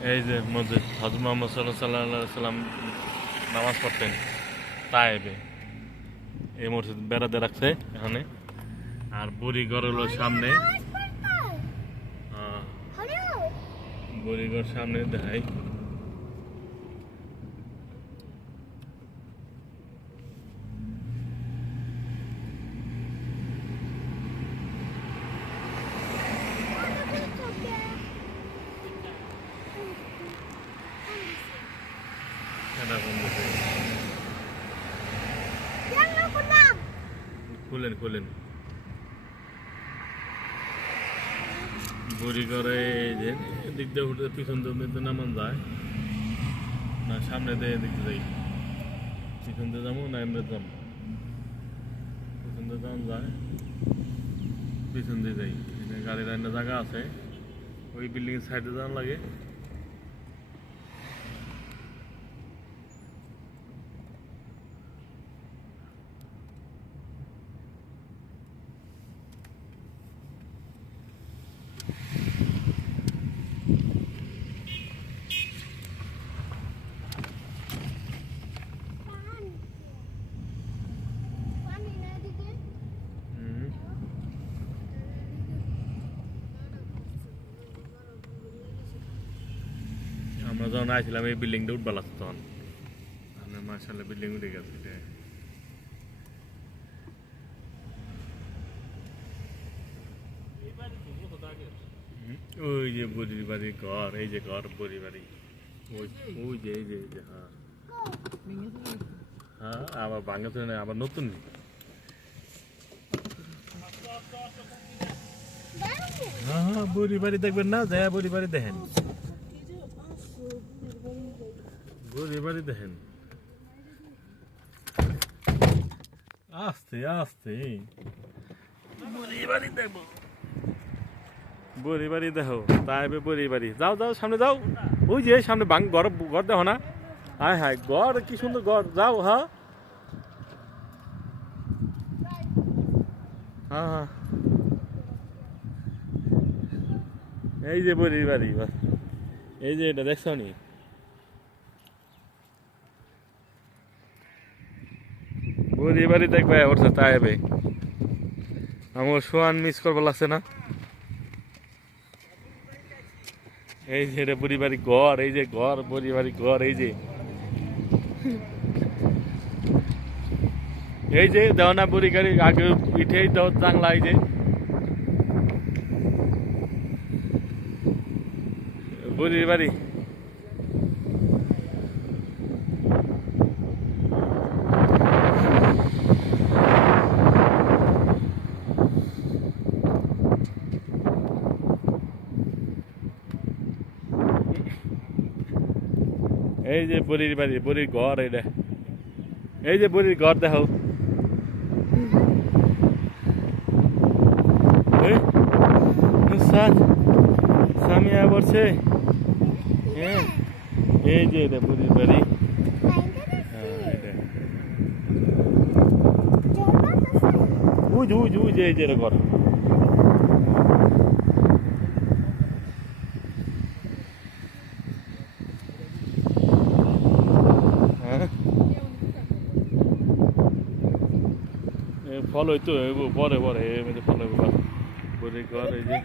এই যে মসজিদ হজরত মোহাম্মদ সাল্লাহ সাল্লাহ সাল্লাম নামাজ পড়তেন তাইবে এই মসজিদ বেড়াতে রাখছে এখানে। আর বুড়িগড় হলো সামনে। আহ, বুড়িগড় সামনে দেখাই। এটা দিকে? খুলেন খুলেন। বুড়িগড়ে এই যে এদিক দিয়ে উঠে পিছন দিয়ে নামান যায়। না, সামনে দিয়ে এদিক যাই। পিছন দিয়ে যাব না এমনি যাব? পিছন দিয়ে যাওয়া যায়। পিছন দিয়ে যাই। গাড়ির একটা জায়গা আছে। ওই বিল্ডিং সাইডে যাওয়ার লাগে। আমরা যখন আইছিলাম, এই বিল্ডিংটা উঠবা লাগতো তখন। আমরা মার্শাল্লাহ বিল্ডিং উঠে গেছে। ওই যে বুড়ির বাড়ির ঘর, এই যে ঘর, বুড়ির বাড়ি। ওই যে, এই যে এই যে হ্যাঁ। হ্যাঁ আবার ভাঙা তো আবার নতুন। হ্যাঁ হ্যাঁ বুড়ি বাড়ি দেখবেন না যায় বুড়ি বাড়ি দেখেন। বুড়ি বাড়ি দেখেন। আস্তে আস্তে। বাড়ি দেখব। বুড়ি দেখো, তাই বুড়ি বাড়ি যাও যাও, সামনে যাও। ওই যে, সামনে বাং, ঘর ঘর দেখো না। হায় হায়, ঘর, কি সুন্দর ঘর। যাও হ্যাঁ। হ্যাঁ হ্যাঁ। এই যে বাস। এই যে এটা, দেখছ নি? বুড়ি বাড়ি দেখবে ওর সাথে আইবে আমার সোয়ান মিস করব লাগছে না? এই যে এটা বুড়ি বাড়ি ঘর, এই যে ঘর বুড়ি বাড়ি ঘর, এই যে। এই যে দেও না বুড়ি গাড়ি, আগে পিঠেই দাও চাংলা, এই যে। বুড়ির বাড়ি। এই যে বুড়ির বাড়ি বুড়ির ঘর এটা এই যে বুড়ির ঘর দেখো সামিয়া বলছে হ্যাঁ এই যে এটা বুড়ির বাড়ি। উজ উজ উজ এই যে ঘর হ্যাঁ এ ফল হইতো পরে পরে এমনি ফল হইব ঘর এই যে